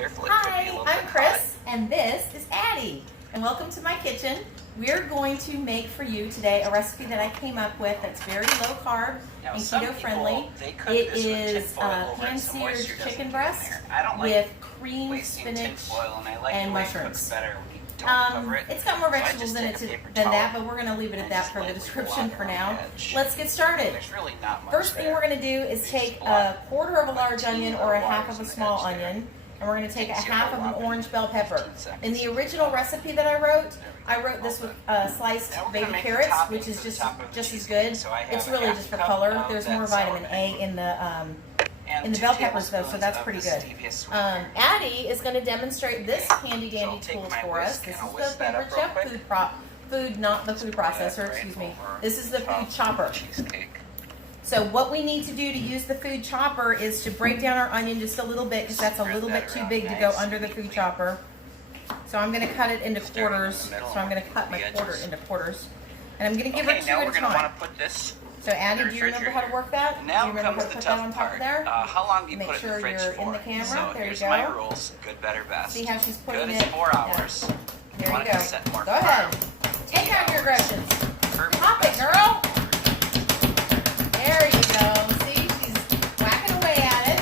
careful. Hi, I'm Chris, and this is Addie, and welcome to my kitchen. We're going to make for you today a recipe that I came up with that's very low carb and keto friendly. It is pan-seared chicken breast with creamed spinach and mushrooms. It's got more vegetables in it than that, but we're going to leave it at that for the description for now. Let's get started. First thing we're going to do is take a quarter of a large onion or a half of a small onion, and we're going to take a half of an orange bell pepper. In the original recipe that I wrote this with sliced baby carrots, which is just as good. It's really just for color. There's more vitamin A in the bell peppers though, so that's pretty good. Addie is going to demonstrate this handy dandy tools for us. This is the Favorite Chef not the food processor, excuse me. This is the food chopper. So what we need to do to use the food chopper is to break down our onion just a little bit, because that's a little bit too big to go under the food chopper. So I'm going to cut it into quarters. So I'm going to cut my quarter into quarters. And I'm going to give her two at a time. So Addie, do you remember how to work that? Now do you remember how to put that on top of there? How long do you Make put sure it in the fridge you're in the camera. So there you here's go. my rules. Good, better, best. See how she's putting Good it? is 4 hours. There you Want go. to set more Go ahead. Take out your aggressions. Pop it, girl. There you go. See, she's whacking away at it.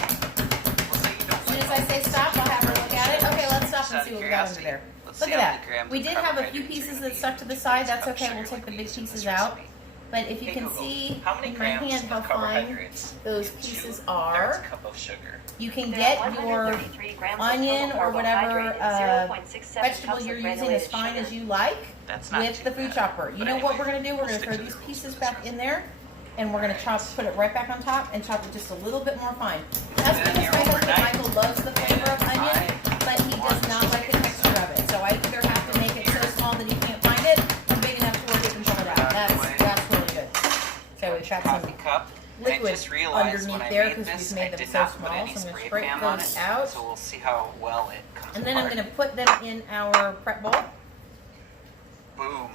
As soon as I say stop, I'll have her look at it. Okay, let's stop and see what we got under there. Look at that. We did have a few pieces that stuck to the side. That's okay. We'll take the big pieces out. But if you can see in my hand how fine those pieces are, you can get your onion or whatever vegetable you're using as fine as you like with the food chopper. You know what we're going to do? We're going to throw these pieces back in there, and we're going to put it right back on top and chop it just a little bit more fine. That's because my husband Michael loves the flavor of onion, but he does not like the texture of it. So I either have to make it so small that he can't find it, or big enough to where he can pull it out. That's really good. So we've got some liquid underneath there because we've made them so small. So I'm going to scrape those out. So we'll see how well it comes and then I'm going to put them in our prep bowl. Boom.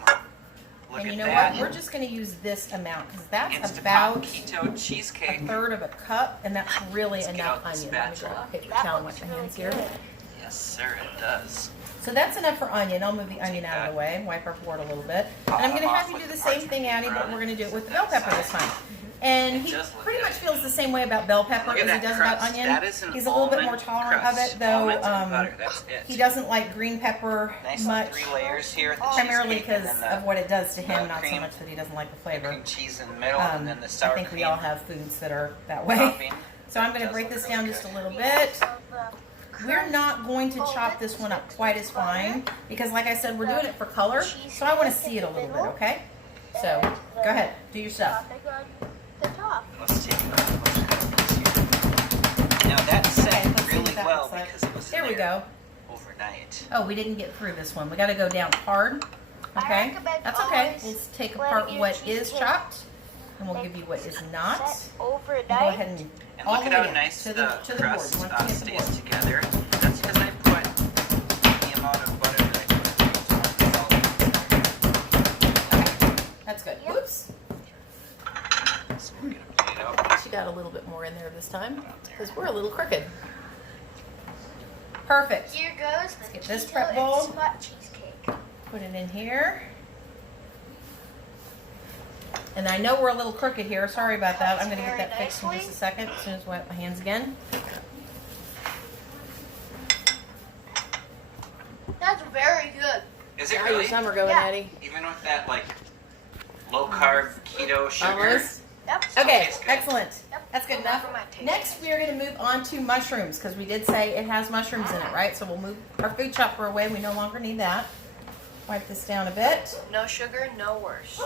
And you know what? We're just going to use this amount because that's about keto cheesecake. a third of a cup, and that's really enough onion. Let me grab a paper towel and wash my hands here. Yes, sir, it does. So that's enough for onion. I'll move the onion out of the way, wipe our board a little bit. And I'm going to have you do the same thing, Addie, but we're going to do it with the bell pepper this time. And he pretty much feels the same way about bell pepper as he does about onion. He's a little bit more tolerant of it, though he doesn't like green pepper much, primarily because of what it does to him, not so much that he doesn't like the flavor. I think we all have foods that are that way. So I'm going to break this down just a little bit. We're not going to chop this one up quite as fine because, like I said, we're doing it for color, so I want to see it a little bit, okay? So, go ahead, do your stuff. Let's take it off. Now that set really well because it was there overnight. Oh, we didn't get through this one. We got to go down hard, okay? That's okay. We'll take apart what is chopped, and we'll give you what is not. And go ahead and all look the at way how nice to the the crust board. stays together. That's because I put the amount of butter that I put. Okay, that's good. Whoops. So we're gonna put it out. She got a little bit more in there this time because we're a little crooked. Perfect. Here goes Let's get this prep bowl. spot cheesecake. Put it in here. And I know we're a little crooked here. Sorry about that. I'm going to get that fixed in just a second as soon as I wipe my hands again. That's very good. Is it How really? your summer going, Yeah. Eddie? Even with that like low carb keto sugar. Almost. Yep. Okay, Tastes good. excellent. Yep. That's good enough. For my taste. Next, we are going to move on to mushrooms because we did say it has mushrooms in it, right? So we'll move our food chopper away. We no longer need that. Wipe this down a bit. No sugar, no worse.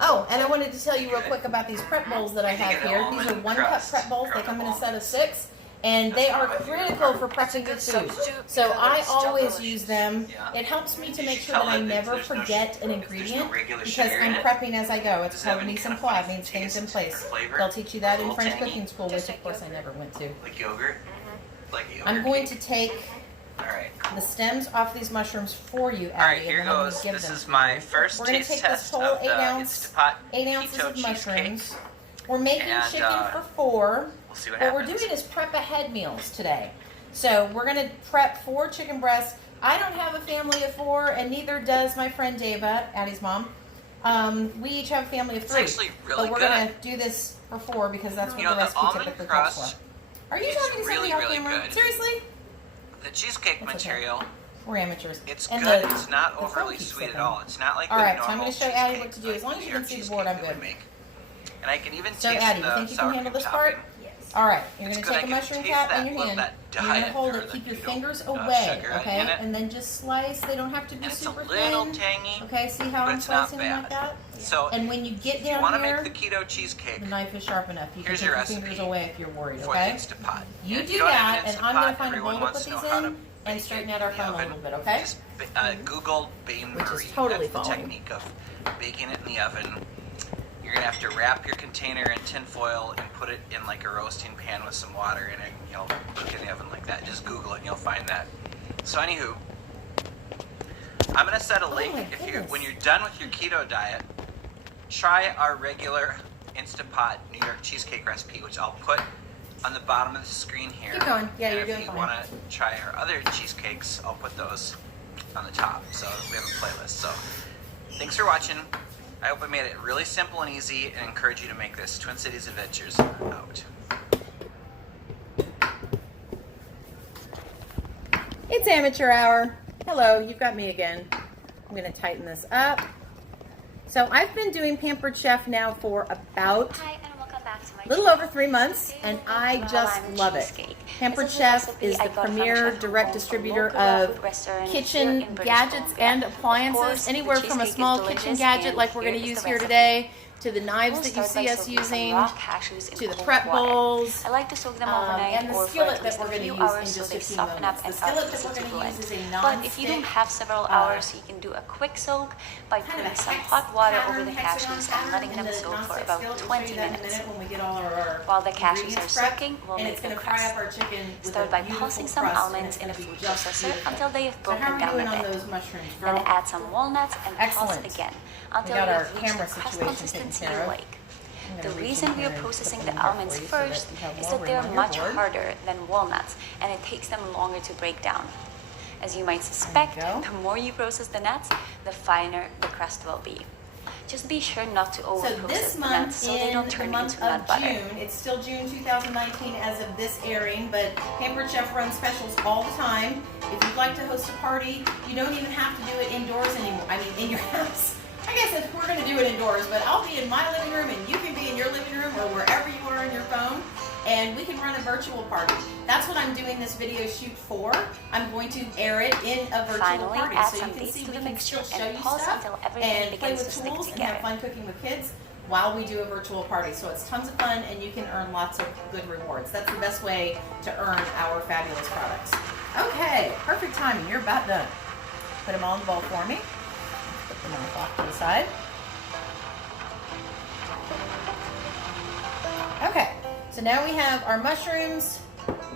Oh, and I wanted to tell you real quick about these prep bowls that I have here. These are 1 cup prep bowls. They come in a set of 6. And they are critical for prepping good food. So I always use them. It helps me to make sure that I never forget an ingredient because I'm prepping as I go. It's called mise en place, means things in place. They'll teach you that in French cooking school, which of course I never went to. Like yogurt? Like yogurt. I'm going to take Alright. the stems off these mushrooms for you, Addie. Alright, here and then I'm gonna goes. give This them is to my you. first We're going to taste take this test whole of 8 the ounces keto of cheesecake. mushrooms. We're making And, chicken for 4. We'll see what What we're happens. doing is prep ahead meals today. So we're gonna prep 4 chicken breasts. I don't have a family of 4, and neither does my friend Dava, Addie's mom. We each have a family of 3. It's actually really but we're good. gonna do this for 4 because that's what You know, the the recipe almond typically calls crust for. Are you is talking to really, somebody off really camera? good. Seriously? The cheesecake That's okay. material, We're amateurs. it's And good. the- It's not the phone overly keeps sweet at slipping. all. It's not like All the right, so I'm normal gonna show Addie what cheesecake, to do. As like long as you New can York see the board, I'm cheesecake good. that we make. And I can even So taste Addie, you the think you can sour handle cream this part? topping. Yes. All right, you're It's going to good. take I a can mushroom taste cap that in your little- hand. that You're going to diet hold or it, the keep your keto, fingers sugar away, in okay? it. And then just slice. They don't have to be And it's a super little thin. tangy, Okay, see how but I'm it's not slicing them like bad. that? So And when you get if you want down to here, make the keto cheesecake, the knife is sharp enough. You can here's take your your recipe fingers away if you're worried, for the okay? Instant Pot. You And if do don't have that, an and Instant I'm going Pot, to find a everyone bowl to wants put to know these how to in and bake straighten it out our in the phone a oven. little bit, okay? Just Google bain Which is marie. totally That's the following. technique of baking it in the oven. You're gonna have to wrap your container in tin foil and put it in like a roasting pan with some water in it. And you'll cook it in the oven like that. Just Google it and you'll find that. So anywho, I'm gonna set a link my if you goodness. when you're done with your keto diet, try our regular Instant Pot New York cheesecake recipe, which I'll put on the bottom of the screen here. Keep going. Yeah, and you're if doing you fine. want to try our other cheesecakes, I'll put those on the top. So we have a playlist. So thanks for watching. I hope I made it really simple and easy and encourage you to make this. Twin Cities Adventures out. It's amateur hour. Hello, you've got me again. I'm going to tighten this up. So I've been doing Pampered Chef now for about Hi, and welcome back to my a little over 3 months, and I just love it. Pampered Chef is the premier direct distributor of kitchen gadgets and appliances, anywhere from a small kitchen gadget like we're going to use here today, to the knives that you see us using, to the prep bowls, I like to soak them overnight and the or for skillet at that least we're a going to few use hours in so just they a few soften up moments. and The skillet are that easy we're to going to blend. use is a But if you don't non-stick, have several hours, you can do a quick soak by kind of putting a some hex hot water over pattern, the hexagon cashews and pattern letting in them the soak for non-stick about skillet. We'll show 20 you that in a minutes. minute when we get all our While the cashews are ingredients prepped, soaking, we'll and make it's the going to fry crust. up our chicken with Start a by beautiful tossing some crust, and almonds it's in a gonna be food just processor beautiful. until they have So how broken are we down doing a on bit. those mushrooms, Then girl? add some walnuts and toss Excellent. it again We until got you our have reached camera the crust situation consistency taken care you of. like. I'm The gonna reach reason in we here are and processing put the them in here almonds for you so that first you have is more that they room are on your much board. harder than walnuts and it takes them longer to break down. As you might suspect, go. the more you process the nuts, the finer the crust will be. Just be sure not to So over-process this the month, nuts so they in don't the turn month into nut of butter. June, it's still June 2019 as of this airing, but Pampered Chef runs specials all the time. If you'd like to host a party, you don't even have to do it indoors anymore. I mean, in your house. I guess if we're going to do it indoors, but I'll be in my living room and you can be in your living room or wherever you are on your phone, and we can run a virtual party. That's what I'm doing this video shoot for. I'm going to air it in a virtual Finally, party, add so you some can dates see to we the can mixture still show and you pulse stuff until everything and play begins with to stick tools and together. have fun cooking with kids while we do a virtual party. So it's tons of fun and you can earn lots of good rewards. That's the best way to earn our fabulous products. Okay, perfect timing. You're about done. Put them all in the bowl for me. Put them all off to the side. Okay, so now we have our mushrooms,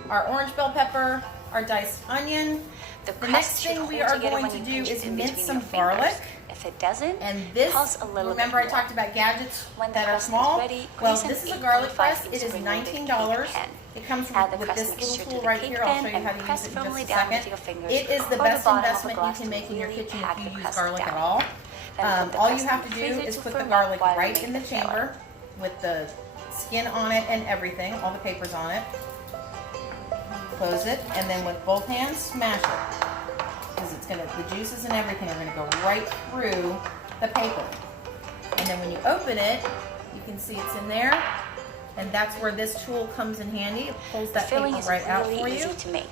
our orange bell pepper, our diced onion. The The crust next should thing hold we are together going when to you do pinch it is in mince between some your fingers. garlic. If it doesn't, And this, pulse a little remember bit I talked more. about gadgets When the that are crust is small? ready, Well, grease this is an a garlic 8.5 press. It inch is spring-loaded $19. cake pan. It comes Add the with crust this mixture little to tool the right cake here. I'll pan show you and how to press use it in firmly just a down with second. your fingers It is the or best bottom of a investment you glass can to make in your really kitchen pack if the you use crust garlic down. at all. Then put the All you crust have in to the do freezer is to put the firm up garlic while you right make in the the filler. chamber with the skin on it and everything, all the papers on it. Close it, and then with both hands, smash it. Because it's gonna, the juices and everything are gonna go right through the paper. And then when you open it, you can see it's in there. And that's where this tool comes in handy. It pulls The that paper filling is right out really for easy you. to make.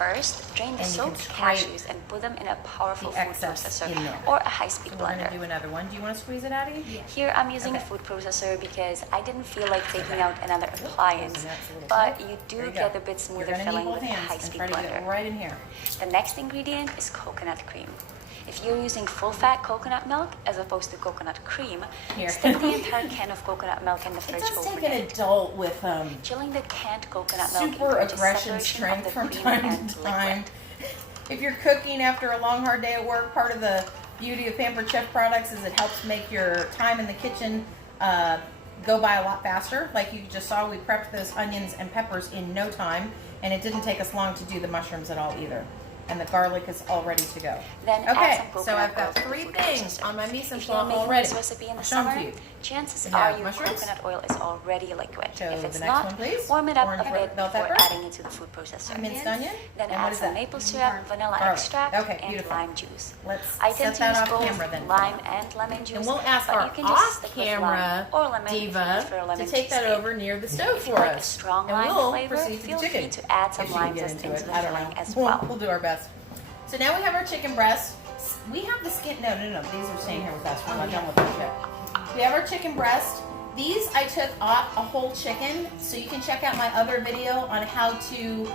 First, drain the And you can soaked scrape cashews and put them in a powerful the food excess processor in there. or a high-speed So we're gonna blender. do another one. Do you want to squeeze it out of you? Here I'm using a Okay. food processor because I didn't feel like taking out another appliance, That's a little but tight. you There do you get go. a bit You're smoother gonna need filling both with a hands and high-speed try to get it blender. right in here. The next ingredient is coconut cream. If you're using full-fat coconut milk as opposed to coconut cream, Here. stick the entire can of coconut milk in the It fridge does take an overnight. adult with Chilling the canned coconut milk super encourages aggression separation strength of the from cream time and to time. liquid. If you're cooking after a long hard day at work, part of the beauty of Pampered Chef products is it helps make your time in the kitchen go by a lot faster. Like you just saw, we prepped those onions and peppers in no time, and it didn't take us long to do the mushrooms at all either. And the garlic is all ready to go. Then okay, add some so I've got coconut oil 3 to the things processor. on my mise en If you're place making already. this recipe in the I'll show 'em summer, to you. chances We are have your mushrooms. coconut oil is already liquid. Show If the it's next not, one, please. warm it up Orange a bit bell before pepper. adding it to the food processor. Minced onion. Then And what add is some that? maple syrup, vanilla Garlic. extract, Okay, and beautiful. lime juice. Let's I set tend to that use off both camera then. lime and lemon juice, And we'll ask but our you can just stick with off-camera lime or lemon if you diva prefer lemon to take that cheesecake. over near the stove If you for like a us. strong And lime we'll flavor, proceed to feel the free chicken. to add If some she can lime get zest into into it. the I don't filling know. as well. We'll do our best. So now we have our chicken breast. We have the skin. No. These are staying here with us. We're not done with this yet. We have our chicken breast. These I took off a whole chicken, so you can check out my other video on how to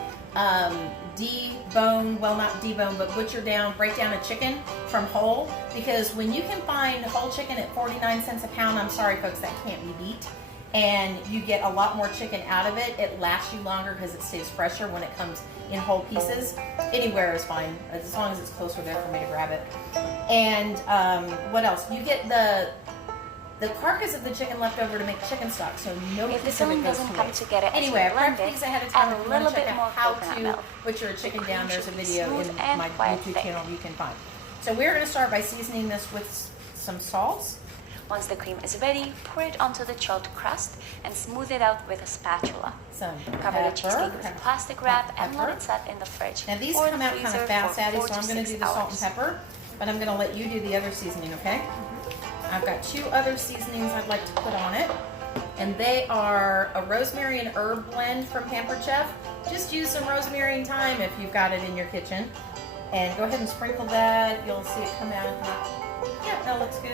debone, well not debone, but butcher down, break down a chicken from whole. Because when you can find whole chicken at 49 cents a pound, I'm sorry folks, that can't be beat. And you get a lot more chicken out of it. It lasts you longer because it stays fresher when it comes in whole pieces. Anywhere is fine, as long as it's closer there for me to grab it. And what else? You get the carcass of the chicken left over to make chicken stock, so no If the piece of it filling goes doesn't to come waste. together as you Anyway, I blend prepped it, these ahead of time. add If a you want little to check bit out more how coconut to milk. butcher a chicken The down, cream there's a should be video smooth in and my quite YouTube thick. channel you can find. So we're going to start by seasoning this with some salt. Once the cream is ready, pour it onto the chilled crust and smooth it out with a spatula. Some Cover the cheesecake with a pepper. plastic wrap and let Pepper. it set in the fridge. Now these or come the out kind freezer of fast, for Addie, 4 so to I'm going to 6 do the salt and hours. pepper, but I'm going to let you do the other seasoning, okay? I've got 2 other seasonings I'd like to put on it, and they are a rosemary and herb blend from Pampered Chef. Just use some rosemary and thyme if you've got it in your kitchen. And go ahead and sprinkle that. You'll see it come out. Yeah, that looks good.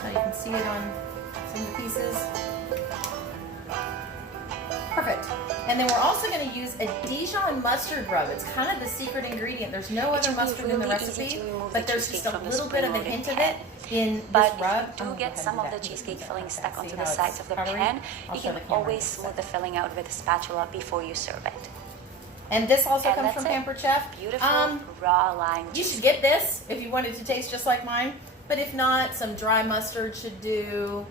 So you can see it on some of the pieces. Perfect. And then we're also going to use a Dijon mustard rub. It's kind of the secret ingredient. There's no It other should be mustard in the really easy recipe, to remove but the there's just cheesecake a from the little bit of a spring-loaded hint of pan. it in But this rub. if you do get some of the cheesecake filling stuck onto the See how sides it's of the powdery? pan, I'll you show can the camera in always just a smooth the second. filling out with a spatula before you serve it. And this also And comes that's from it. Pampered Chef. Beautiful raw lime You juice. should get this if you wanted to taste just like mine. But if not, some dry mustard should do.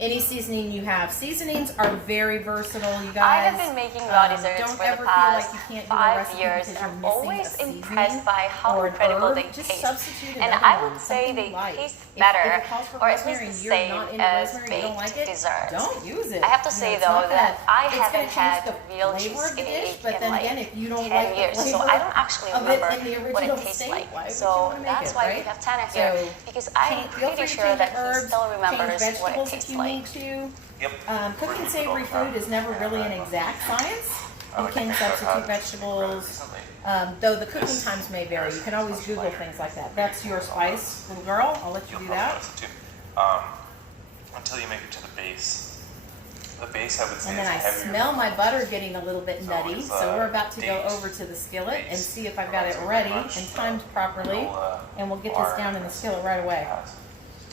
Any seasoning you have. Seasonings are very versatile, you guys. I have been making raw desserts don't for ever the feel like past you can't do a 5 recipe years, because and you're I'm missing always a seasoning impressed by how or an incredible herb. they Just taste. substitute And another I one, would say something they light. taste If better, it calls for or at rosemary least and the you're same not into as rosemary, you don't like baked it, desserts. don't use it. I have to You know, say it's though not that I it's gonna haven't change had the real flavor of the cheesecake dish, but in then like again, if you don't 10 like the years, so flavor I don't actually of remember it in the what it original tastes state, like. why would you So wanna make that's it, why right? we have Tanner here, So, because I'm feel pretty free to sure change that your herbs, he still remembers change what it vegetables tastes if you like. need to. Yep. Cooking savory food is never really an exact science. You can substitute vegetables, though the cooking times may vary. You can always Google things like that. That's your spice, little girl. I'll let you do that. Until you make it to the base. The base, I would say, And then I is heavier. smell my butter getting a little bit So nutty, it's, so we're about to go dates, over to the skillet and dates, see if I've got it so ready pretty much, and timed properly, and we'll get this are down in the skillet right away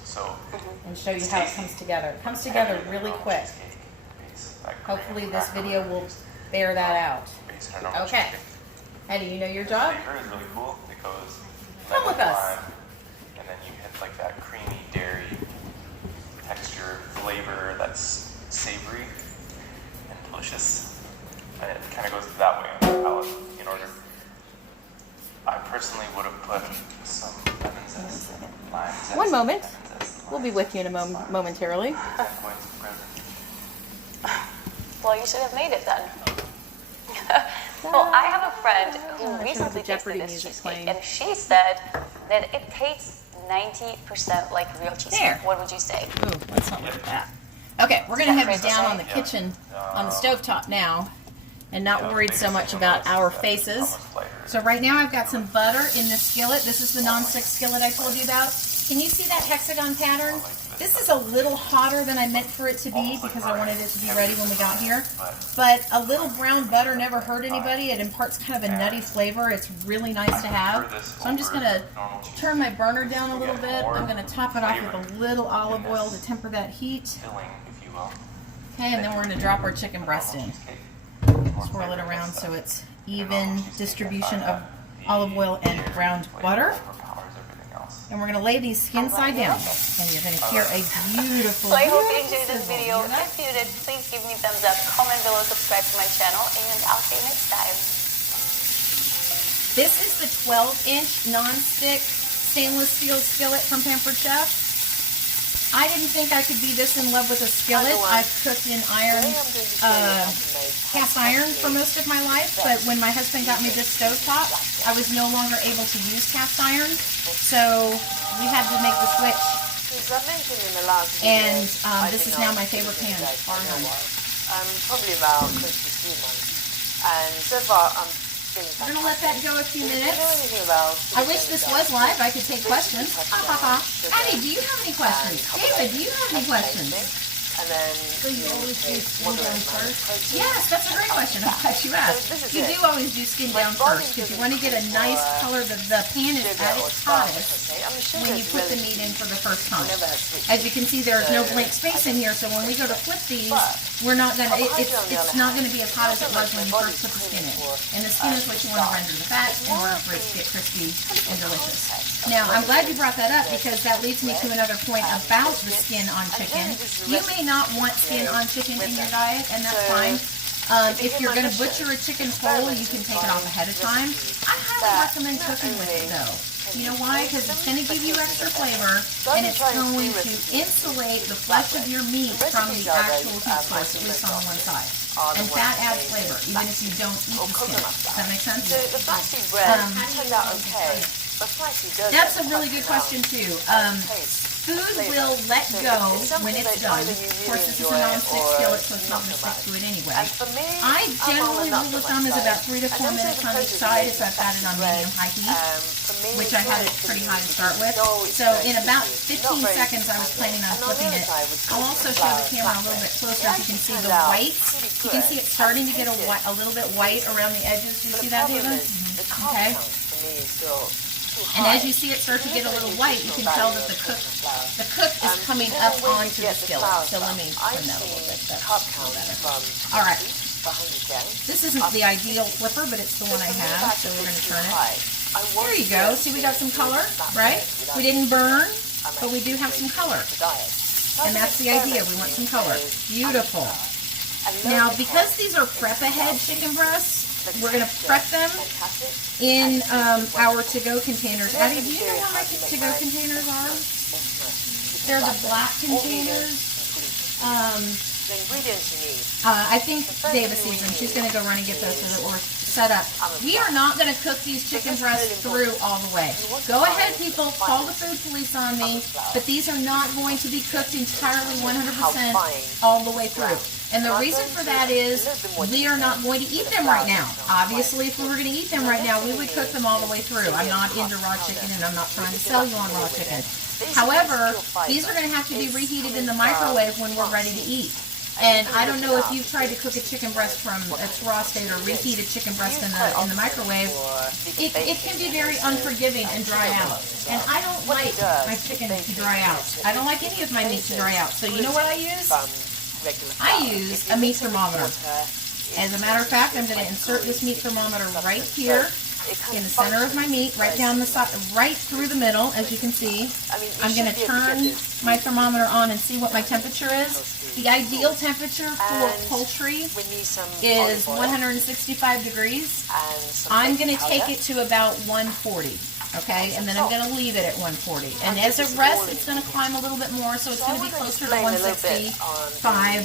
So, and show you how it comes together. It comes together really quick. Hopefully this video will bear that out. Okay. Eddie, you know your The job? flavor is really cool because Come with lemon, us. lime, and then you hit like that creamy dairy texture, flavor that's savory and delicious, and it kind of goes that way on the palate. In order, I personally would have put some lemon zest, lime zest, One moment. lemon zest, We'll be with you in a momentarily. 10 points of present. Well, you should have made it then. Well, I have a friend who recently tasted Jeopardy this music cheesecake, playing. and she said that it tastes 90% like real cheesecake. There. What would you say? Ooh, let's not look at that. Okay, we're gonna head down on the kitchen, on the stovetop now, and not worried so much about our faces. So right now I've got some butter in this skillet. This is the non-stick skillet I told you about. Can you see that hexagon pattern? This is a little hotter than I meant for it to be because I wanted it to be ready when we got here. But a little brown butter never hurt anybody. It imparts kind of a nutty flavor. It's really nice to have. So I'm just gonna turn my burner down a little bit. I'm gonna top it off with a little olive oil to temper that heat. Filling, if you will. Okay, and then we're gonna drop our chicken breast in. Swirl it around so it's even distribution of olive oil and browned butter. Overpowers everything else. And we're going to lay these skin side down. And you're going to hear a beautiful, So I hope you beautiful enjoyed this sizzle. video. You hear that? If you did, please give me a thumbs up, comment below, subscribe to my channel, and I'll see you next time. This is the 12-inch non-stick stainless steel skillet from Pampered Chef. I didn't think I could be this in love with a skillet. I've cooked in cast iron for most of my life, but when my husband got me this stovetop, I was no longer able to use cast iron, so we had to make the switch. And this is now my favorite pan, bar none. Probably about close to 3 months. And so far, I'm feeling We're going to let that go a few Do you minutes. know anything about I wish this was live. I could take questions. Ha ha ha. Addie, do you have any questions? David, do you have any questions? And then So you always do skin down first? protein. Yes, that's a great question. I'm glad you asked. this is You it. do always do skin down first because you want to get a nice color. The pan is Sugar at or its starch, hottest okay? I mean, sugar when you is put the relative. meat in for the first time. Never had sweet. As you can see, there's no blank space in here, so when we go to flip these, we're not gonna. It's not gonna be as hot as it was when you first put the skin in. And the skin is what you want to render the fat in order for it to get crispy and delicious. Now, I'm glad you brought that up because that leads me to another point about the skin on chicken. You may not want skin on chicken in your diet, and that's fine. If you're going to butcher a chicken whole, you can take it off ahead of time. I highly recommend cooking with it, though. You know why? Because it's going to give you extra flavor, and it's going to insulate the flesh of your meat from the actual heat source, at least on one side. And fat adds flavor, even if you don't eat the skin. Does that make sense? So the flaxseed bread turned out okay, but flaxseed does That's a have really good question, too. Food will let go when it's done. Of course, this is a non-stick skillet, so it's not going to stick to it anyway. And for me, I generally, rule of thumb is about 3 to 4 minutes on each side if I've got it on medium-high heat, which I had it pretty high to start with. So in about 15 seconds, I was planning on flipping it. I'll also show the camera a little bit closer. You can see the whites. You can see it starting to get a little bit white around the edges. Do you see that, David? Okay. And as you see it start to get a little white, you can tell that the cook is coming up onto the skillet. So let me turn that a little bit. That's a little better. All right. This isn't the ideal flipper, but it's the one I have, so we're going to turn it. There you go. See, we got some color, right? We didn't burn, but we do have some color. And that's the idea. We want some color. Beautiful. Now, because these are prep-ahead chicken breasts, we're going to prep them in our to-go containers. Addie, do you know where my to-go containers are? They're the black containers. The ingredients you need. I think Davis sees them. She's going to go run and get those so that we're set up. We are not going to cook these chicken breasts through all the way. Go ahead, people. Call the food police on me. But these are not going to be cooked entirely 100% all the way through. And the reason for that is we are not going to eat them right now. Obviously, if we were going to eat them right now, we would cook them all the way through. I'm not into raw chicken, and I'm not trying to sell you on raw chicken. However, these are going to have to be reheated in the microwave when we're ready to eat. And I don't know if you've tried to cook a chicken breast from its raw state or reheat a chicken breast in the microwave. It can be very unforgiving and dry out. And I don't like my chicken to dry out. I don't like any of my meat to dry out. So you know what I use? I use a meat thermometer. As a matter of fact, I'm going to insert this meat thermometer right here in the center of my meat, right down the side, right through the middle, as you can see. I'm going to turn my thermometer on and see what my temperature is. The ideal temperature for poultry is 165 degrees. I'm going to take it to about 140. Okay, and then I'm going to leave it at 140. And as it rests, it's going to climb a little bit more, so it's going to be closer to 165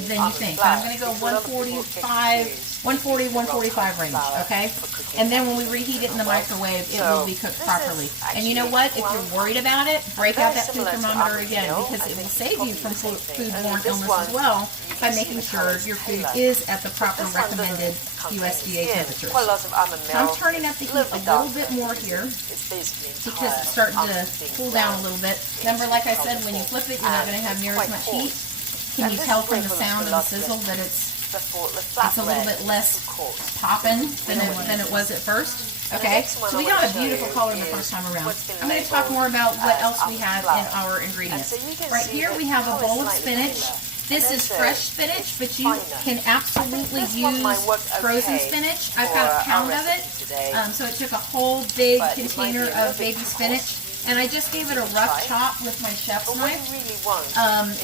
than you think. But I'm going to go 145, 140, 145 range, okay? And then when we reheat it in the microwave, it will be cooked properly. And you know what? If you're worried about it, break out that food thermometer again, because it will save you from foodborne illness as well by making sure your food is at the proper recommended USDA temperature. So I'm turning up the heat a little bit more here because it's starting to cool down a little bit. Remember, like I said, when you flip it, you're not going to have near as much heat. Can you tell from the sound and the sizzle that it's a little bit less popping than it was at first? Okay, so we got a beautiful color the first time around. I'm going to talk more about what else we have in our ingredients. Right here we have a bowl of spinach. This is fresh spinach, but you can absolutely use frozen spinach. I've got a pound of it, so it took a whole big container of baby spinach. and I just gave it a rough chop with my chef's But what knife. you really want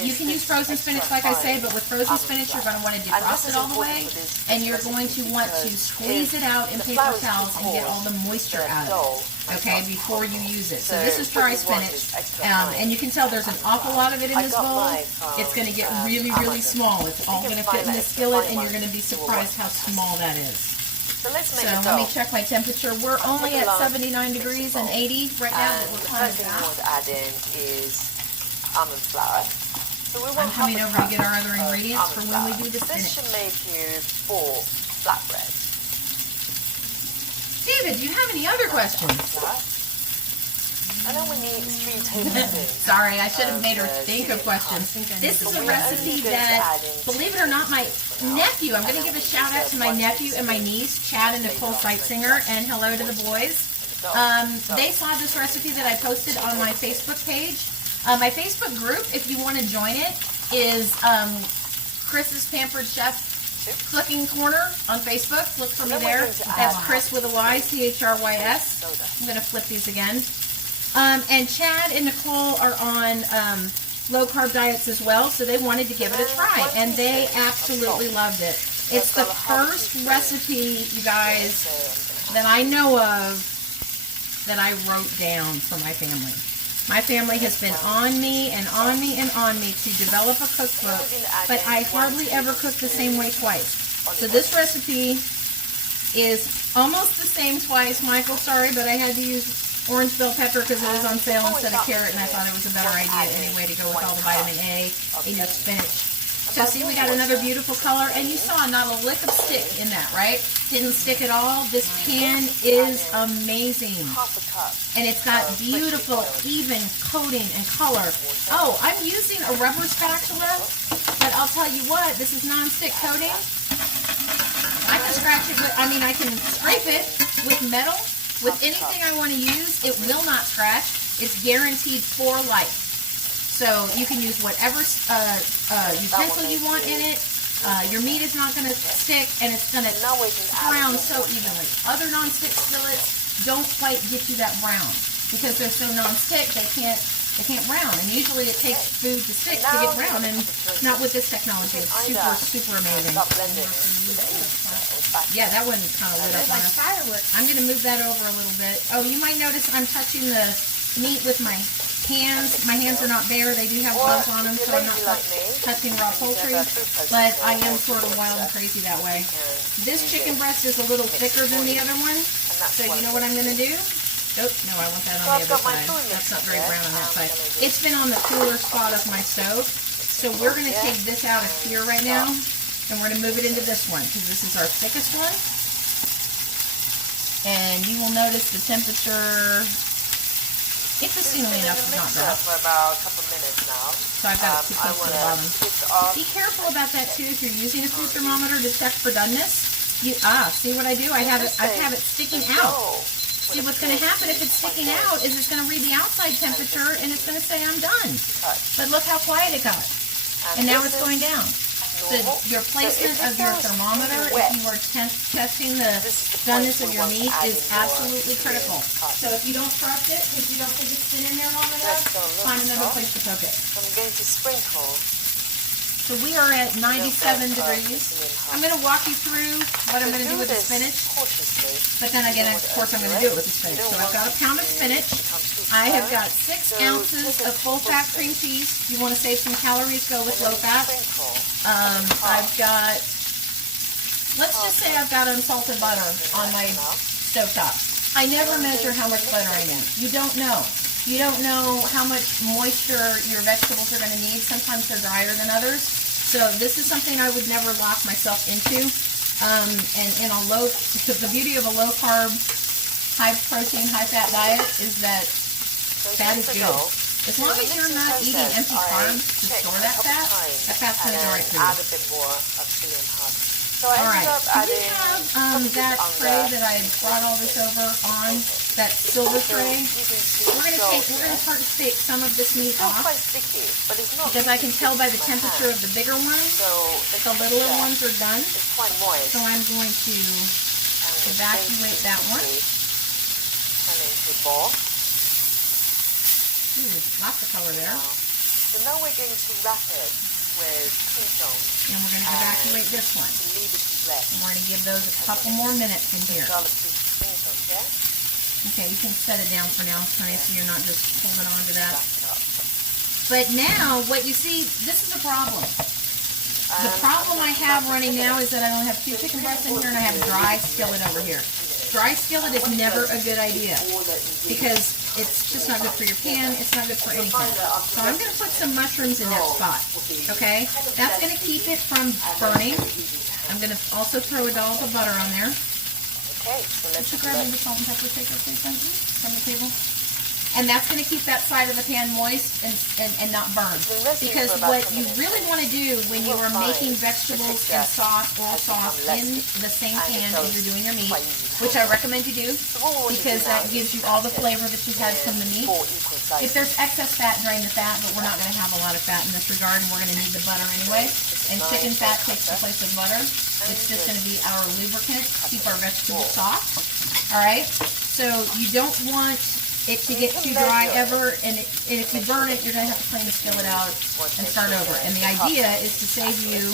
You can use frozen spinach, like I say, but with frozen spinach, you're going to want to defrost it all the way, and you're going to want to squeeze it out in paper towels and get all the moisture out of it, okay, before you use it. So this is dry spinach, and you can tell there's an awful lot of it in this bowl. It's going to get really, really small. It's all going to fit in the skillet, and you're going to be surprised how small that is. So let's make So it let me check my temperature. We're only at 79 degrees and 80 right now, but And we're the coming first thing we back. want to add in is almond flour. So we I'm want coming half a over to cup get our other of ingredients for almond when we flour. do the This spinach. should make you 4 flatbreads. David, do you have any other questions? Flour. And then we need 3 tablespoons. Sorry, I should have made her think of questions. This is a recipe that, believe it or not, my nephew, I'm going to give a shout out to my nephew and my niece, Chad and Nicole Seitzinger, and hello to the boys. They saw this recipe that I posted on my Facebook page. My Facebook group, if you want to join it, is Chris's Pampered Chef Cooking Corner on Facebook. Look for me there. That's Chris with a Y, CHRYS. I'm going to flip these again. And Chad and Nicole are on low carb diets as well, so they wanted to give it a try, and they absolutely loved it. It's the first recipe, you guys, that I know of that I wrote down for my family. My family has been on me and on me and on me to develop a cookbook, but I hardly ever cook the same way twice. So this recipe is almost the same twice. Michael, sorry, but I had to use orange bell pepper because it was on sale instead of carrot, and I thought it was a better idea anyway to go with all the vitamin A in your spinach. So see, we got another beautiful color, and you saw not a lick of stick in that, right? Didn't stick at all. This pan is amazing, and it's got beautiful, even coating and color. Oh, I'm using a rubber spatula, but I'll tell you what, this is non-stick coating. I can scratch it with, I can scrape it with metal. With anything I want to use, it will not scratch. It's guaranteed for life. So you can use whatever utensil you want in it. Your meat is not going to stick, and it's going to brown so evenly. Other non-stick skillets don't quite get you that brown because they're so non-stick. They can't brown, and usually it takes food to stick to get brown, and not with this technology. It's super, super amazing. Yeah, that one kind of lit up on us. I'm going to move that over a little bit. Oh, you might notice I'm touching the meat with my hands. My hands are not bare. They do have gloves on them, so I'm not touching raw poultry, but I am sort of wild and crazy that way. This chicken breast is a little thicker than the other one, so you know what I'm going to do? Oh, no, I want that on the other side. That's not very brown on that side. It's been on the cooler spot of my stove, so we're going to take this out of here right now, and we're going to move it into this one, because this is our thickest one. And you will notice the temperature, interestingly enough, is not bad. For about a couple minutes now. So I've got it too close to the bottom. Be careful about that too if you're using a food thermometer to check for doneness. See what I do? I have it sticking out. See, what's going to happen if it's sticking out is it's going to read the outside temperature and it's going to say I'm done. But look how quiet it got. And now it's going down. So your placement of your thermometer, if you are testing the doneness of your meat, is absolutely critical. So if you don't trust it, if you don't think it's been in there long enough, find another place to poke it. I'm going to sprinkle. So we are at 97 degrees. I'm going to walk you through what I'm going to do with the spinach. But then again, of course, I'm going to do it with the spinach. So I've got a pound of spinach. I have got 6 ounces of full-fat cream cheese. If you want to save some calories, go with low-fat. I've got, let's just say I've got unsalted butter on my stovetop. I never measure how much butter I need. You don't know. You don't know how much moisture your vegetables are going to need. Sometimes they're drier than others. So this is something I would never lock myself into. And in a the beauty of a low carb, high protein, high fat diet is that fat is good. As long as you're not eating empty carbs to store that fat's going to go right through. Add a bit more of chili and hot. So I All right, ended do up we have that tray that I brought all this over on, that silver tray? We're going to start to take some of this meat off, quite sticky, but it's not because I can tell by the temperature of the bigger ones, so the littler ones are done. It's quite moist. So I'm going to evacuate that one. Turn it into a ball. Ooh, lots of color there. So now we're going to wrap it with cream foam. And we're going to evacuate this one. To leave it to rest. And we're going to give those a couple more minutes in here. Garlic piece of cream foam, okay? Okay, you can set it down for now, honey, so you're not just holding on to that. Wrap it up. But now, what you see, this is a problem. The problem I have running now is that I don't have 2 chicken breasts in here and I have a dry skillet over here. Dry skillet is never a good idea because it's just not good for your pan. It's not good for anything. So I'm going to put some mushrooms in that spot. Okay? That's going to keep it from burning. I'm going to also throw a dollop of butter on there. Okay, so let's Would you grab me the salt and pepper shaker, please, thank you, from the table? And that's going to keep that side of the pan moist and not burn. Because what you really want to do when you are making vegetables and sauce, oil sauce, in the same pan as you're doing your meat, which I recommend you do, because that gives you all the flavor that you had from the meat. If there's excess fat, drain the fat, but we're not going to have a lot of fat in this regard, and we're going to need the butter anyway. And chicken fat takes the place of butter. It's just going to be our lubricant to keep our vegetables soft. All right? So you don't want it to get too dry ever, and if you burn it, you're going to have to clean the skillet out and start over. And the idea is to save you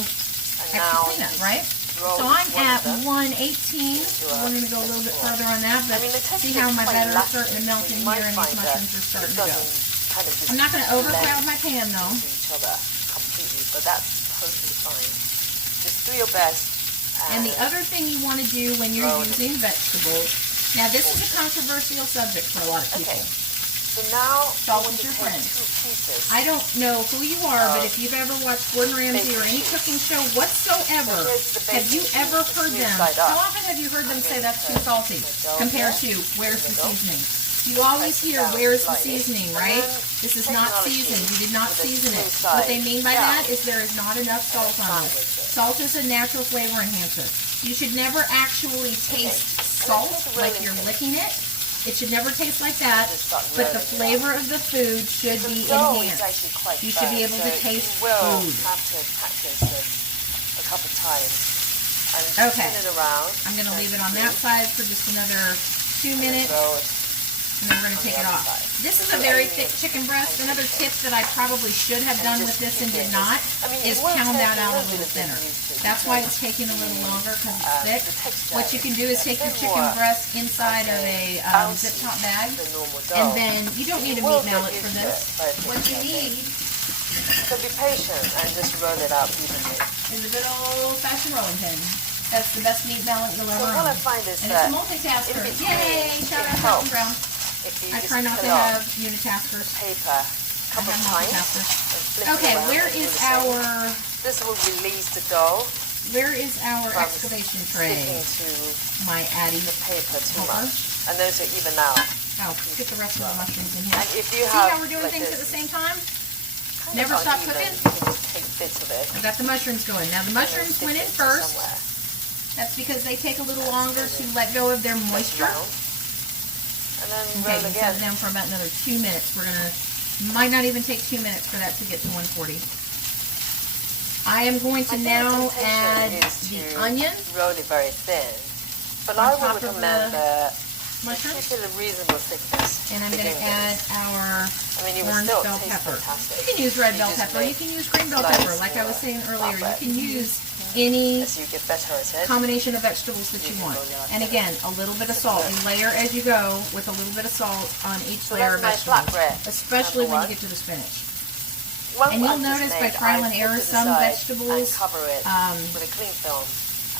extra cleanup, right? So I'm at 118. We're going to go a little bit further on that, but see how my batter is starting to melt in here and these mushrooms are starting to go. I'm not going to overcrowd my pan though. Each other completely, but that's totally fine. Just do your best. And the other thing you want to do when you're using vegetables, now this is a controversial subject for a lot of people. Okay. So now Salt is your friend. 2 pieces. I don't know who you are, but if you've ever watched Gordon Ramsay or any cooking show whatsoever, have you ever heard them, how often have you heard them say that's too salty compared to where's the seasoning? You always hear where's the seasoning, right? This is not seasoned. You did not season it. What they mean by that is there is not enough salt on this. Salt is a natural flavor enhancer. You should never actually taste salt like you're licking it. It should never taste like that, but the flavor of the food should be enhanced. You should be able to taste food. Have to practice this a couple times. And Okay. spin it around. I'm going to leave it on that side for just another 2 minutes, and then we're going to take it off. This is a very thick chicken breast. Another tip that I probably should have done with this and did not is pound that out a little thinner. That's why it's taking a little longer, because it's thick. What you can do is take your chicken breast inside of a zip top bag, and then you don't need a meat mallet for this. What you need So be patient and just roll it out evenly. is a good old-fashioned rolling pin. That's the best meat mallet you'll ever So what I own. find is And that it's a multitasker. in between, Yay! Shout it out to helps Brown. if you I just try not to peel off have unitaskers. paper a couple of I have times multitaskers. and flip Okay, it around where and do is the same. our This will release the dough from excavation tray? sticking to My Addie. the paper too Helper. much. And those are even out. Oh, get the rest of the mushrooms in here. And if you See have how we're doing like things this at the same time? kind Never of stop uneven, cooking? you can just take bits of it. I've got the mushrooms going. Now the and then mushrooms stick went in it first. somewhere. That's because they take a little longer to let go of their moisture. Round. And then Okay, roll you set again. it down for about another 2 minutes. Might not even take 2 minutes for that to get to 140. I am going to now add the onion, roll it very thin. But on I top would of recommend the that mushrooms, keep it a reasonable thickness. and I'm going to add our I mean, it will orange still bell taste pepper. fantastic. You can use red You bell just pepper. make You can use green bell slices pepper. Like I was saying earlier, you chocolate. can use any As you get better at it. combination of vegetables that you want. And again, a little bit of salt. You layer as you go with a little bit of salt on each layer of that's my vegetables, flatbread, especially when number you get to the spinach. One And you'll I've just notice by made, trial I and error, put it some aside vegetables, and cover it with a clean film.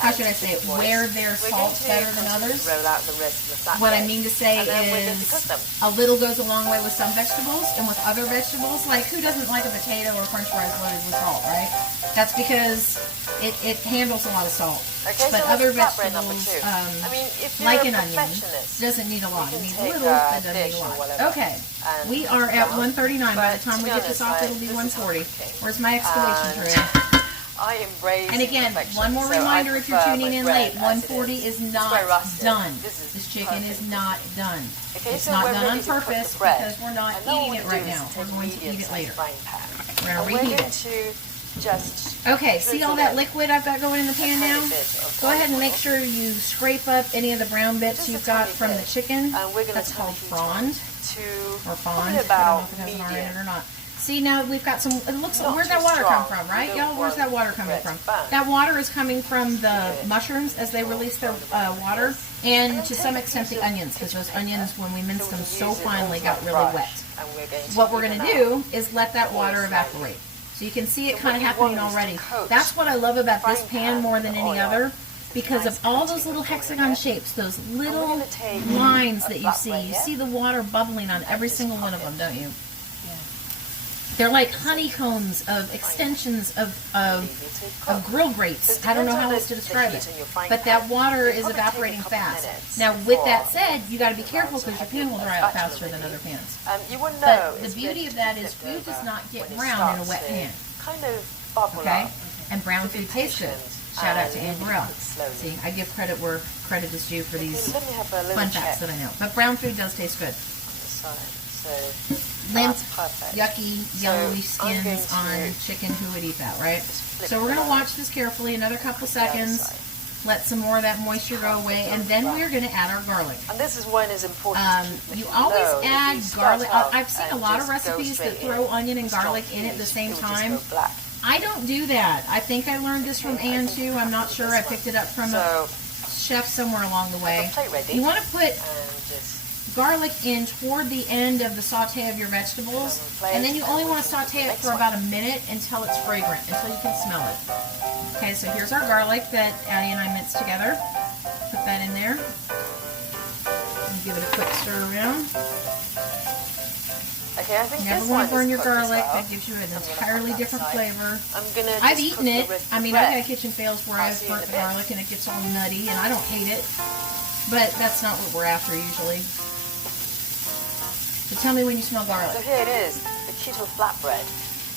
how should I say it, where their We're going salt's to better than continue others. to roll out the rest of the flatbread. What I mean to say And then we're going to is cook them. a little goes a long way with some vegetables, and with other vegetables, like who doesn't like a potato or french fries loaded with salt, right? That's because it handles a lot of salt. Okay, But so other that's flatbread number vegetables, 2. I mean, if you're like a an onion, perfectionist, doesn't need a lot. you It can needs a take little, a but doesn't need dish a or lot. whatever Okay, and we put are it at down. 139. By But the time to we be get this honest, off, it'll be this is how 140. I'm cooking. Where's my excavation And tray? I embrace And again, imperfection. one more So I reminder if you're prefer tuning my in bread late, as 140 it is It's not very rustic. done. This is This chicken is perfect. not done. Okay, It's so not we're done on ready to cook the purpose bread. because we're not And now eating what it we right do is now. take We're going to eat it medium-sized later. frying pan. We're And going to we're reheat going it. to just Okay, see all that liquid I've got going in the pan tiny now? bit of Go ahead and olive make oil. sure you scrape up any of the brown bits Just a you've got tiny from the bit. chicken. And we're going That's to called turn the heat on frond. to or fond. probably I don't know about if it has an R in medium. it or not. See, now we've got some, it looks like, Not where's too that water come strong. from, right? You Y'all, don't where's that want water coming bread from? to burn. That water is coming from the Yeah. mushrooms as they release their water, and to some extent the onions, because those onions, when we mince them so finely, got really wet. What we're going to do is let that water evaporate. So you can see it kind of happening already. That's what I love about this pan more than any other, because of all those little hexagon shapes, those little lines that you see. You see the water bubbling on every single one of them, don't you? They're like honeycombs of extensions of grill grates. I don't know how else to describe it. But that water is evaporating fast. Now, with that said, you got to be careful because your pan will dry out faster than other pans. You wouldn't know. But the beauty of that is food does not get brown in a wet pan. Kind of bubble Okay? up. And brown food tastes good. Shout out to Anne Burrell. See, I give credit where credit is due for these Let me have a little fun check facts that I know. But brown food does taste good. on the side. So Limp, that's perfect. yucky, So yellowy I'm going skins to on chicken. Who would eat that, right? flip So we're going it to watch this carefully, another couple the other seconds. side. Let some more of that moisture go away, and then we're going to add our garlic. And this is when it's important to You let always know if add you start garlic. out I've seen a and lot of just go recipes that straight throw in onion and with strong garlic in at the fuse, same it will just time. go black. I don't do that. I think I learned this from Okay, I Anne think too. I'm not this sure. I one. picked it up from a So chef somewhere along the way. have a plate ready. You want to put and just garlic in toward the end of the saute of your vegetables, and then you only want to saute it for about a minute until it's fragrant, until you can smell it. Okay, so here's our garlic that Addie and I minced together. Put that in there. And give it a quick stir around. okay, I think Never this want one to burn is your cooked as garlic. well. That gives you an So I'm gonna entirely put that different aside. flavor. I'm gonna I've just eaten cook it. the rest I of mean, the I've bread. got kitchen fails where I'll I've see you in burnt a the bit. garlic and it gets all nutty, and I don't hate it. But that's not what we're after usually. So tell me when you smell garlic. So here it is, the keto flatbread.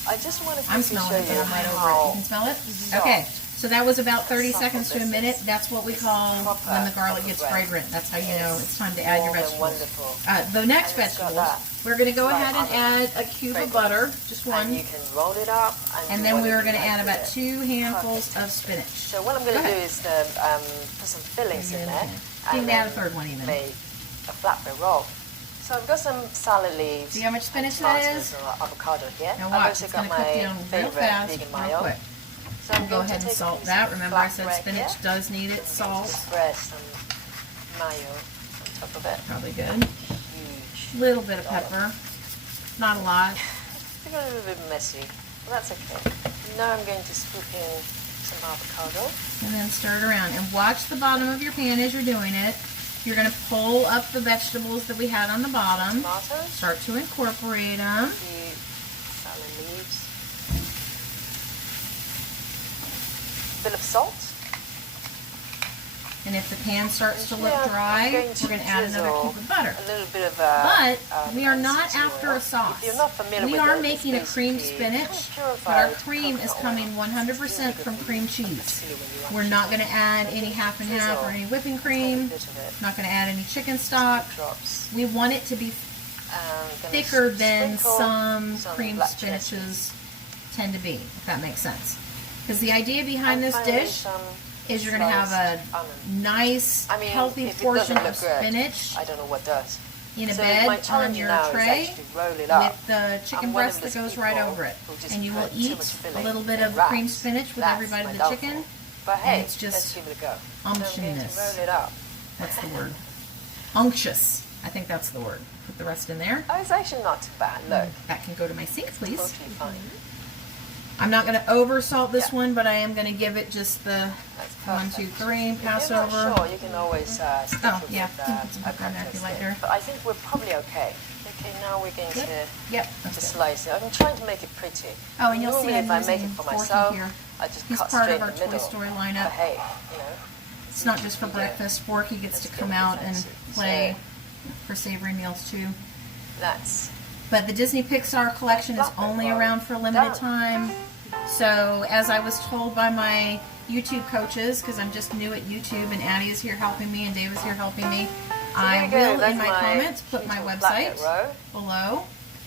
I just want to I'm quickly smelling show it, you but I'm right over it. how You can smell it? soft Okay. So that was about 30 and supple seconds to a this minute. is. That's what we call Proper when the garlic gets bread. fragrant. That's how you know it's time to add your more than vegetables. wonderful. The next And it's got vegetables, that we're going to go slight ahead and onion add a cube of fragrance. butter, just And one. you can roll it up. And do then we whatever are going to you add like about with it. 2 handfuls of spinach. So what I'm going Go to do ahead. is put some fillings in there. You can and add a then third one even. make a flatbread roll. So I've got some salad leaves. See how much spinach and that tomatoes is? and avocado here. Now I've watch, also it's got going to cook my down real favorite fast, vegan real mayo. quick. So I'm Go going to ahead and take a salt piece that. of Remember I said flatbread spinach here. does need its salt. Spread some mayo on top of it. Probably good. Huge. Little bit of pepper. Not a lot. It's a little bit messy, but that's okay. Now I'm going to scoop in some avocado. And then stir it around. And watch the bottom of your pan as you're doing it. You're going to pull up the vegetables that we had on the bottom. Tomatoes. Start to incorporate them. The salad leaves. Bit of salt. And if the pan starts to look Yeah, dry, I'm going we're going to add another drizzle cube of butter. A little bit of But we are not MCT after oil. a sauce. If you're not familiar We with are it, making a it's cream basically spinach, kind of but our purified cream is coconut coming oil. 100% It's really from good cream for you, cheese. especially when you We're actually not going to add any half and half or any whipping Tiny cream. bit of it. Not going to add any chicken stock. Drops. We want it to be Gonna thicker than sprinkle some cream black chestnut. spinaches tend to be, if that makes sense. Because the idea behind And this finally, dish some is you're going to have sliced a almond. nice, I mean, healthy if it portion doesn't of look good, spinach I don't know what does. in a So bed my on challenge your now is tray actually to roll it up. with the chicken I'm one breast of that those goes right people over it. who just And you will put too eat much a filling little bit in of wraps. cream spinach with That's every bite my of the downfall. chicken. But hey, it's just let's give it a go. So I'm going to unctuousness. roll it up. What's the word? Unctuous. I think that's the word. Put the rest in there. Oh, it's actually not too bad. Look, That can go to my sink, please. totally fine. I'm not going to over salt this Yeah. one, but I am going to give it just the That's 1, 2, perfect. 3, pass if you're over. not sure, you can always stick Oh, it yeah, with you can put some a pepper in there if you cracker like stick. there. But I think we're probably okay. Okay, now we're going Good. to Yep. That's just good. slice it. I'm trying to make it pretty. Oh, and you'll see Normally, I'm if I make using it for Forky myself, here. I just He's cut part straight of our in the Toy middle. Story But lineup. hey, you know, It's not just for breakfast. Forky gets to Let's come go out with and fancy. play for savory meals too. that's But the Disney Pixar collection is only around for a limited time. So as I was told by my YouTube coaches, because I'm just new at YouTube and Addie is here helping me and Dave is here helping me, I there you go. will That's in my comments put my keto website flatbread roll. below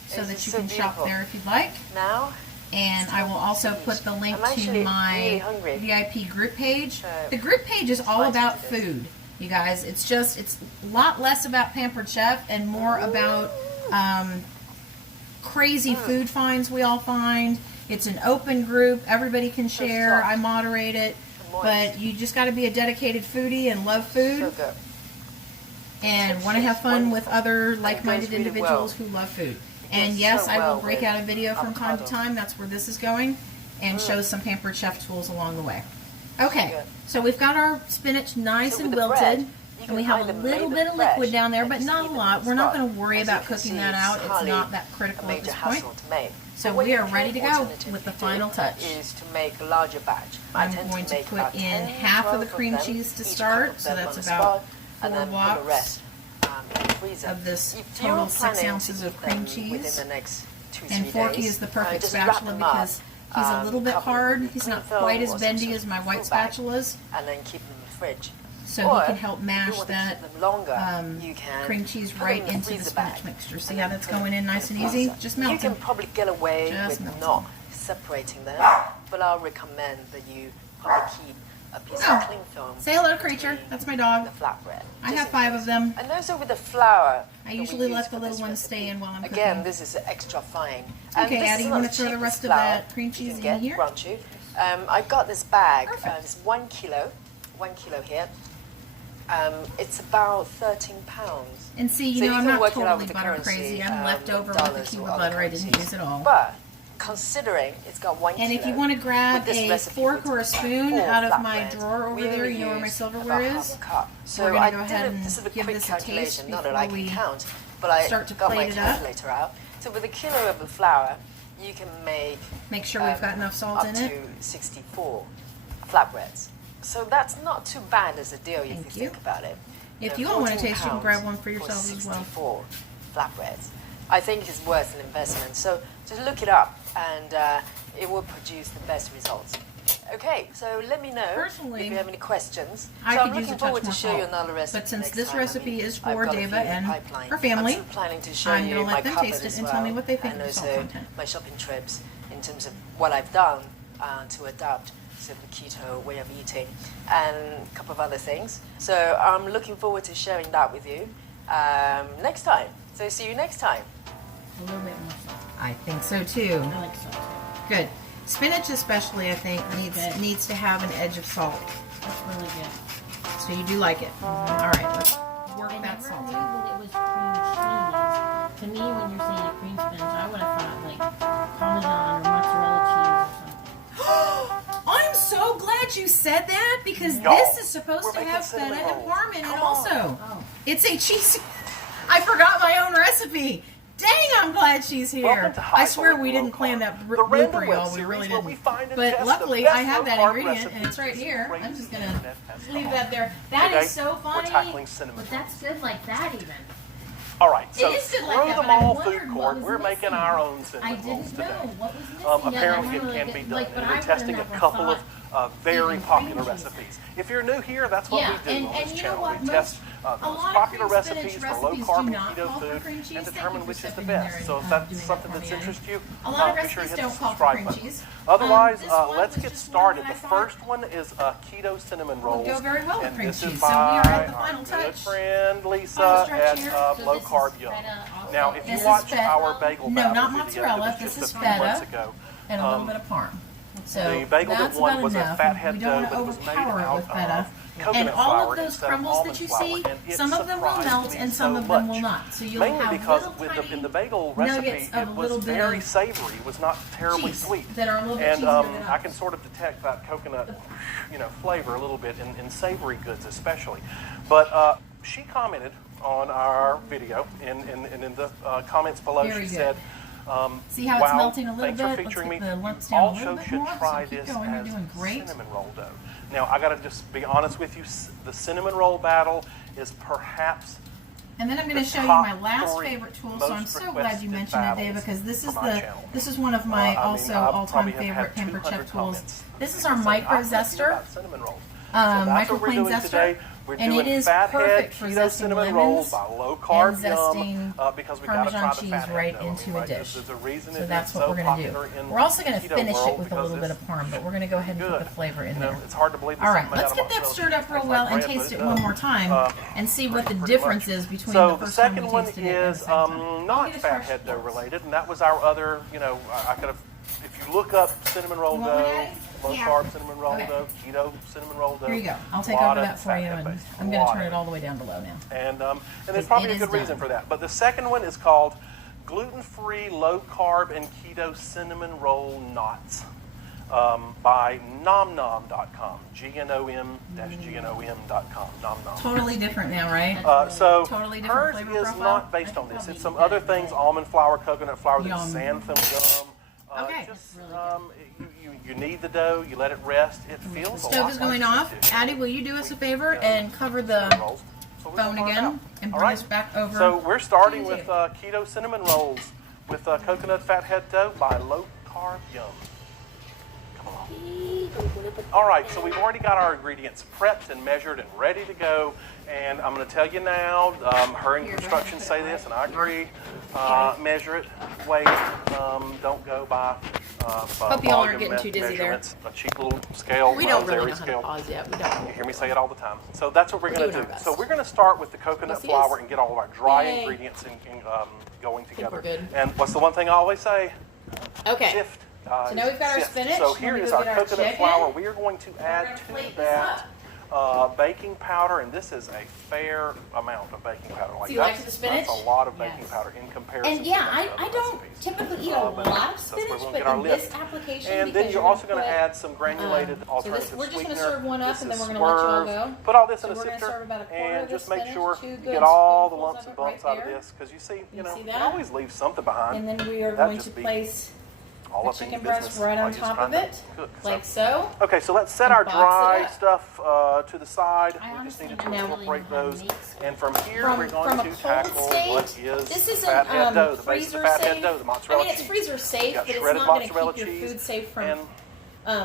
so This that is you so can shop beautiful. there if you'd like. Now, And I will also put the link I'm actually to my really hungry. VIP group page. So, The group page is all spicy about to this. food, you guys. It's a lot less about Pampered Chef and more about crazy food finds we all find. It's an open group. Everybody can share. I moderate it. But you just got to be a dedicated foodie and love food. So good. And want to have fun with other like-minded individuals who love food. And yes, I will break out a video from time to time. That's where this is going. And show some Pampered Chef tools along the way. Okay, so we've got our spinach nice and wilted. And we have a little bit of liquid down there, but not a lot. We're not going to worry about cooking that out. It's not that critical at this point. So we are ready to go with the final touch. Is to make a larger batch. I'm going to put in half of the cream cheese to start, so that's about 4 wops of this total 6 ounces of cream cheese. And Forky is the perfect spatula because he's a little bit hard. He's not quite as bendy as my white spatulas. And then keep them in the fridge. So he can help mash that cream cheese right into the spinach mixture. See how that's going in nice and easy? Just melt them. You can probably get away with not separating them, but I'll recommend that you probably keep a piece of cling film. Say hello, creature. That's my dog. The flatbread. I have 5 of them. And also with the flour. I usually let the little ones stay in while I'm cooking. Again, this is extra fine. Okay, Addie, you want to throw the rest of that cream cheese in here? I got this bag. It's 1 kilo. 1 kilo here. It's about 13 pounds. And see, you know, I'm not totally butter crazy. I'm left over with the cube of butter I didn't use at all. But considering it's got 1 kilo. And if you want to grab a fork or a spoon out of my drawer over there, you know where my silverware is. So we're going to go ahead and give this a taste before we start to plate it up. So with a kilo of the flour, you can make sure we've got enough salt in it. Up to 64 flatbreads. So that's not too bad as a deal if you think about it. If you all want to taste, you can grab one for yourselves as well. 64 flatbreads. I think it's worth an investment. So just look it up, and it will produce the best results. Okay, so let me know if you have any questions. I so could I'm use looking a forward touch to more show you salt. another recipe. But since next this time. recipe is I've for got a Deva few and pipeline. her family, I'm planning to show I'm you going to my let them cupboard taste it as and well, tell me what they think and of the salt also content. my shopping trips in terms of what I've done to adapt to the keto way of eating and a couple of other things. So I'm looking forward to sharing that with you next time. So see you next time. A little bit more salt. I think so too. I like salt. Good. Spinach especially, I think, needs to have an edge of salt. That's really good. So you do like it. All right, let's work I that never salt knew in. that it was cream cheese. To me, when you're saying a cream spinach, I would have thought like Parmesan or mozzarella cheese or something. I'm so glad you said that because Y'all, this is supposed we're to making have cinnamon feta and rolls. parm in it Come also. Oh. It's a cheese. I forgot my own recipe. Dang, I'm glad she's here. Welcome to High I swear we Low didn't plan Carb, that the Random blooper, Web y'all. We series really where didn't. we find and But test the luckily, best I have low that carb ingredient, and recipes it's right here. I'm crazy just going internet to has leave come. that there. That Today, is so funny. We're tackling cinnamon. But that's good like that even. All right, so It is good like through that, the but I mall wondered food what court, was we're making missing. our own I cinnamon rolls didn't today. know what was missing. Apparently, that's it can really be good. done, Like, but and I we're would've testing a never couple of thought very eating popular cream cheese. recipes. If you're new here, that's what Yeah, we do and on this you know channel. what? We test the A most lot of popular cream spinach recipes for low recipes carb do and not keto call for food cream cheese. and Thank determine you for which is the stepping in there best. and, So if doing that's that something for that's me, Addie. interested you, A lot of be sure you recipes hit the don't call for subscribe cream button. cheese. Otherwise, This one let's was get just one started. that I The thought first one is keto cinnamon rolls. go very well with and cream this is cheese. by So we are at the our final good touch. friend Lisa Final stretch at here. So Low this is Carb Young. feta also. Now, if This you is watch feta. our bagel No, battle not video mozzarella. that was This just is a few months feta. ago, And a little bit of parm. So the bagel that's that won about was a enough. fathead We dough, don't but it want was to made overpower it out with feta. of coconut And all flour of those instead of crumbles almond that you flour, see, and it some of them will surprised melt me and so some of them will much. not. So you'll Mainly have because little in the tiny bagel nuggets recipe, of a it little was bit very of savory. It was not terribly cheese sweet. that are a little bit And cheesier than I can others. sort of detect that coconut, flavor a little bit in savory goods especially. But she commented on our video, and in the comments below, Very she good. said, See how it's wow, melting a little thanks bit? for Let's featuring get me. the You lumps down a also little bit should more. try So keep this going. You're as doing great. cinnamon roll dough. Now, I got to just be honest with you. The cinnamon roll battle is perhaps And then I'm going to the show you top my last 3 favorite tool. So I'm most so glad you requested mentioned it, Dave, battles because this is from our channel. this is one of my I also probably all-time have had favorite Pampered 200 Chef tools. comments. This is People our say, micro "I'm thinking zester. about cinnamon rolls." that's what we're microplane doing zester, today. We're and doing it is fathead perfect for keto zesting cinnamon lemons rolls by low carb and zesting yum because we got to try Parmesan the cheese fathead right dough. into a Right? dish. There's a reason So it that's is what so we're going to popular do. in We're also going the to keto finish world it with a little because bit of parm, but we're going to go ahead and put good. the flavor in You know, there. it's hard to believe that All right, something let's made out get of that mozzarella stirred up cheese real tastes well like and bread, taste but it one more time and see what the difference is between so the the first time second we one tasted it and the is second time. not Get us fathead fresh dough rolls. related, and that was our other. You know, I could have. If you look up cinnamon roll You want one, dough, Daddy? low Yeah. carb cinnamon roll Okay. dough, keto cinnamon roll dough. Here you go. I'll take lot over of that for you, fathead and base, I'm going to lot turn of it all the way down below now. And there's It probably a is good reason done. for that. But the second one is called gluten-free, low-carb, and keto cinnamon roll knots by nomnom.com. GNOM-GNOM.com. Nomnom. Totally different now, right? So Totally different hers flavor is profile? not based on this. It's some other things: almond flour, coconut flour, Yum. xanthan gum. Okay. Just, you knead the dough. You let it rest. It The feels a stove lot is going like off. soup dish. Addie, will you do us a favor and cover the Rolls. So we're phone gonna find again out. and All bring right. us back over? So we're starting to with you. keto cinnamon rolls with coconut fathead dough by low carb yum. Come along. All right, so we've already got our ingredients prepped and measured and ready to go. And I'm going to tell you now, her instructions say this, and I agree. Measure it, weigh it. Don't go by Hope you all aren't volume getting too dizzy there. measurements. A cheap little scale. We don't really Zeri know how to scale. pause yet. We don't. You hear me say it all the time. So that's what we're going to doing do. our best. So we're going to start with the coconut Yes, it flour is. and get all of our dry Yay. ingredients going together. we're good. And what's the one thing I always say? Okay. Sift. So now we've got our sift. spinach. So Let here me is go our get our coconut chicken. flour. We are going to add gonna to plate this that baking powder, and this is a fair amount of baking powder. So you like that's, the spinach? That's a lot of baking Yes. powder in comparison. And yeah, to most I other don't recipes. typically eat a But lot of that's where spinach, we're gonna but get our in lift. this application, And because then you're gonna also going to put, add some granulated alternative we're just gonna sweetener. serve one up, This and then is we're gonna let you all Swerve. go. Put all this So in a we're gonna sifter serve about a quarter and of the just make spinach, sure 2 you good get all the spoonfuls lumps of and it right bumps out of there. this, because you see, You see you that? always leave something behind. And then we are That'd going to just be place all the up in your chicken breast business right while on you're top trying of to it, cook. like so. Okay, so let's set And our box it dry up. stuff to the side. I We just honestly needed to don't really incorporate know how to those. make And from here, From- we're from going a to cold tackle state, what is This the isn't fathead dough, the base of the freezer fathead safe. dough, the mozzarella I mean, it's cheese. freezer You safe, got but it's shredded not going to mozzarella keep your cheese food safe from and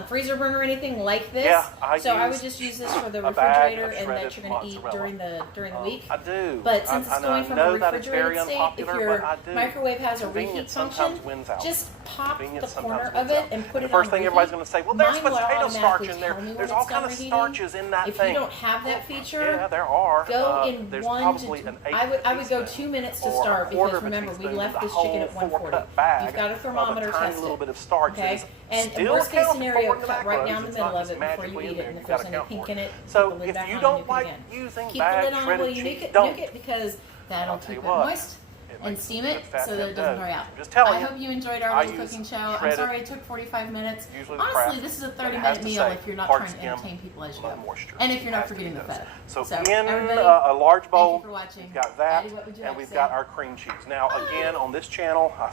freezer burn or anything like this. Yeah, I would use just use this for the a bag refrigerator of and that shredded you're going to eat mozzarella. during the week. I do. But since it's I going from know a that it's very refrigerated state, if unpopular, your but I do. microwave has a reheat Convenience function, sometimes wins out. just pop the Convenience corner sometimes of wins it out. and put The it first on thing everybody's reheat. going to say, well, there's Mine will potato starch automatically in there. tell me There's when all it's kind done of reheating. starches in that If thing. you don't have that feature, Yeah, there are. go in there's 1 probably to an 2. eighth I would go teaspoon 2 minutes to or start a quarter because of a remember we teaspoon left in the this chicken at whole 140. 4-cup bag You've got a thermometer of a tiny test little it. bit of starch. Okay, that and still worst case counts scenario, for cut right down the macros. It's middle not of it just before you magically eat in it. there. And if You there's gotta any account pink for in it. it, So put the lid if back you on don't and like nuke it again. using Keep the bag lid on while shredded you cheese, nuke it, don't. because that'll I'll tell keep you it what, moist it and makes steam good it fat so that head it doesn't dough. dry out. I'm just telling I you, hope you enjoyed our I little use cooking show. I'm shredded, sorry it took 45 minutes. usually the Honestly, crap, this is a but it 30-minute has to meal say if you're not hard trying to skim, entertain people as you low go. moisture. And if you're not Has to be forgetting the those. feta. So in everybody, a large bowl, thank you for watching. we've got that, Addie, what would you and like we've to got say? our cream cheese. Now again, on this channel, I